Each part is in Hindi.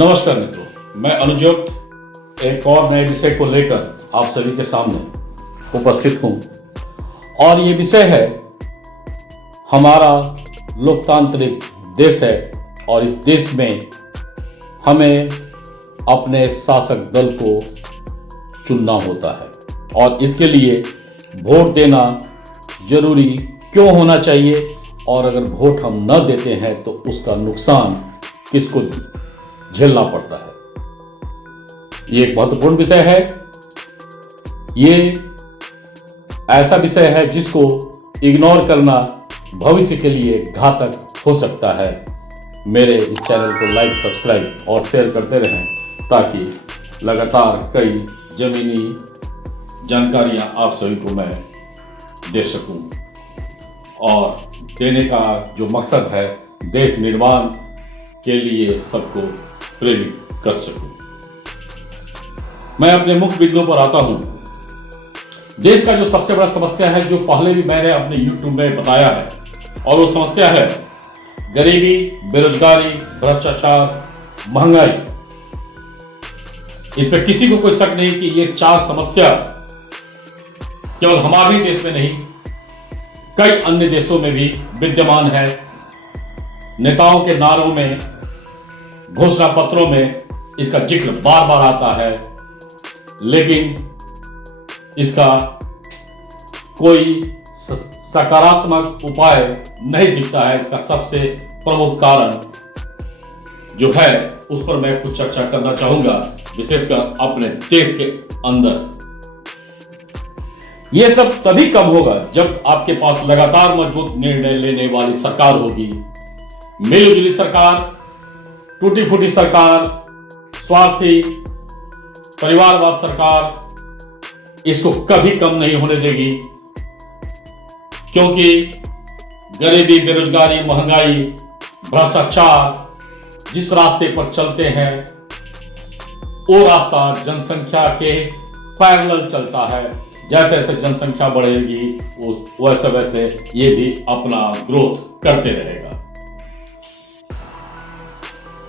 नमस्कार मित्रों, मैं अनुजोत एक और नए विषय को लेकर आप सभी के सामने उपस्थित हूं और ये विषय है हमारा लोकतांत्रिक देश है और इस देश में हमें अपने शासक दल को चुनना होता है और इसके लिए वोट देना जरूरी क्यों होना चाहिए और अगर वोट हम न देते हैं तो उसका नुकसान किसको झेलना पड़ता है। ये एक महत्वपूर्ण विषय है। ये ऐसा विषय है जिसको इग्नोर करना भविष्य के लिए घातक हो सकता है। मेरे इस चैनल को लाइक, सब्सक्राइब और शेयर करते रहें ताकि लगातार कई जमीनी जानकारियां आप सभी को मैं दे सकूं और देने का जो मकसद है देश निर्माण के लिए सबको प्रेरित कर सकूं। मैं अपने मुख्य बिंदुओं पर आता हूं। देश का जो सबसे बड़ा समस्या है, जो पहले भी मैंने अपने YouTube में बताया है, और वो समस्या है गरीबी, बेरोजगारी, भ्रष्टाचार, महंगाई। इस पर किसी को कोई शक नहीं कि ये चार समस्या केवल हमारे ही देश में नहीं, कई अन्य देशों में भी विद्यमान है। नेताओं के नारों में, घोषणा पत्रों में इसका जिक्र बार बार आता है, लेकिन इसका कोई सकारात्मक उपाय नहीं दिखता है। इसका सबसे प्रमुख कारण जो है उस पर मैं कुछ चर्चा करना चाहूंगा, विशेषकर अपने देश के अंदर। यह सब तभी कम होगा जब आपके पास लगातार मजबूत निर्णय लेने वाली सरकार होगी। मिलजुली सरकार, टूटी फूटी सरकार, स्वार्थी परिवारवाद सरकार इसको कभी कम नहीं होने देगी, क्योंकि गरीबी, बेरोजगारी, महंगाई, भ्रष्टाचार जिस रास्ते पर चलते हैं वो रास्ता जनसंख्या के पैरेलल चलता है। जैसे जैसे जनसंख्या बढ़ेगी वैसे वैसे ये भी अपना ग्रोथ करते रहेगा।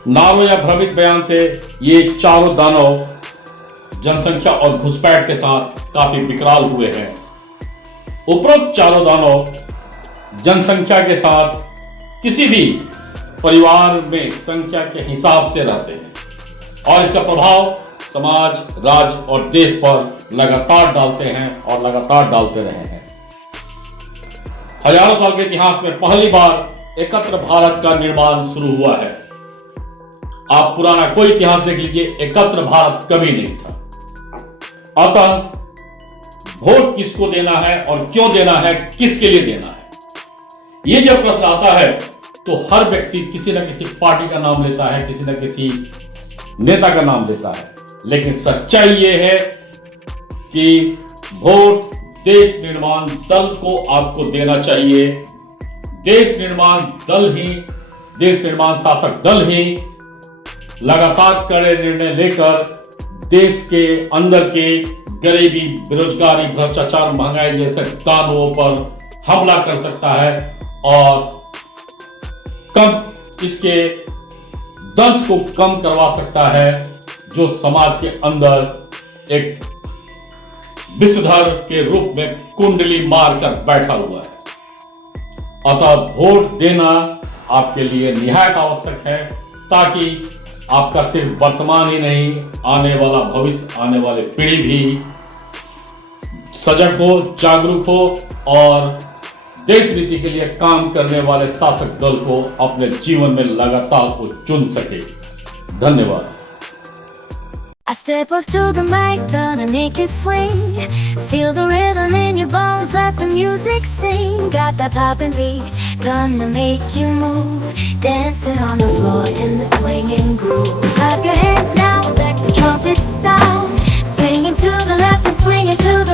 नारों या भ्रमित बयान से ये चारों दानव जनसंख्या और घुसपैठ के साथ काफी विकराल हुए हैं। उपरोक्त चारों दानव जनसंख्या के साथ किसी भी परिवार में संख्या के हिसाब से रहते हैं और इसका प्रभाव समाज, राज्य और देश पर लगातार डालते हैं और लगातार डालते रहे हैं। हजारों साल के इतिहास में पहली बार एकत्र भारत का निर्माण शुरू हुआ है। आप पुराना कोई इतिहास देख लीजिए, एकत्र भारत कभी नहीं था। अतः वोट किसको देना है और क्यों देना है, किसके लिए देना है, यह जब प्रश्न आता है तो हर व्यक्ति किसी न किसी पार्टी का नाम लेता है, किसी न किसी नेता का नाम लेता है। लेकिन सच्चाई यह है कि वोट देश निर्माण दल को आपको देना चाहिए। देश निर्माण शासक दल ही लगातार कड़े निर्णय लेकर देश के अंदर के गरीबी, बेरोजगारी, भ्रष्टाचार, महंगाई जैसे दानवों पर हमला कर सकता है और इसके दंश को कम करवा सकता है, जो समाज के अंदर एक विषधर के रूप में कुंडली मारकर बैठा हुआ है। अतः वोट देना आपके लिए निहायत आवश्यक है ताकि आपका सिर्फ वर्तमान ही नहीं, आने वाला भविष्य, आने वाले पीढ़ी भी सजग हो, जागरूक हो और देश नीति के लिए काम करने वाले शासक दल को अपने जीवन में लगातार वो चुन सके। धन्यवाद। I step up to the mic, gonna make it swing. Feel the rhythm in your bones, let the music sing. Got that poppin' beat, gonna make you move. Dancing on the floor in the swinging groove. Clap your hands now, let the trumpets sound. Swinging to the left and swinging to the